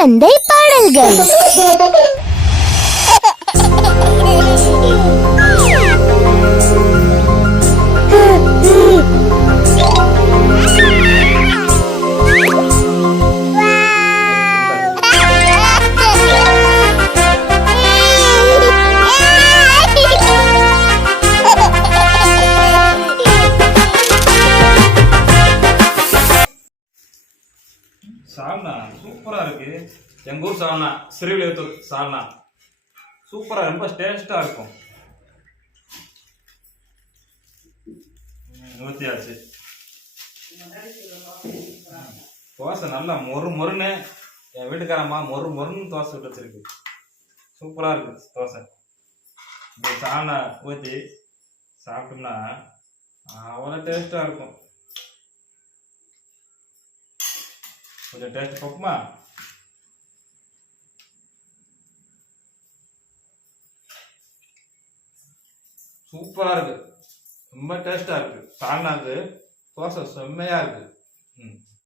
குழந்தை பாடல்கள். சால்னா சூப்பரா இருக்கு. எங்க ஊர் சால்னா சிறுவிலியத்தூர் சால்னா. சூப்பரா ரொம்ப டேஸ்டா இருக்கும். ம், தோசை நல்லா மொறு மொறுன்னு என் வீட்டுக்காரம்மா மொறு மொறுன்னு தோசை விட்டு வச்சிருக்கு. சூப்பரா இருக்கு தோசை. இந்த சால்னா ஊற்றி சாப்பிட்டோம்னா அவ்வளோ டேஸ்டா இருக்கும். கொஞ்சம் டேஸ்ட் பார்ப்போமா சூப்பரா இருக்கு. ரொம்ப டேஸ்டா இருக்கு. தானாது தோசை செம்மையா இருக்கு. ம்.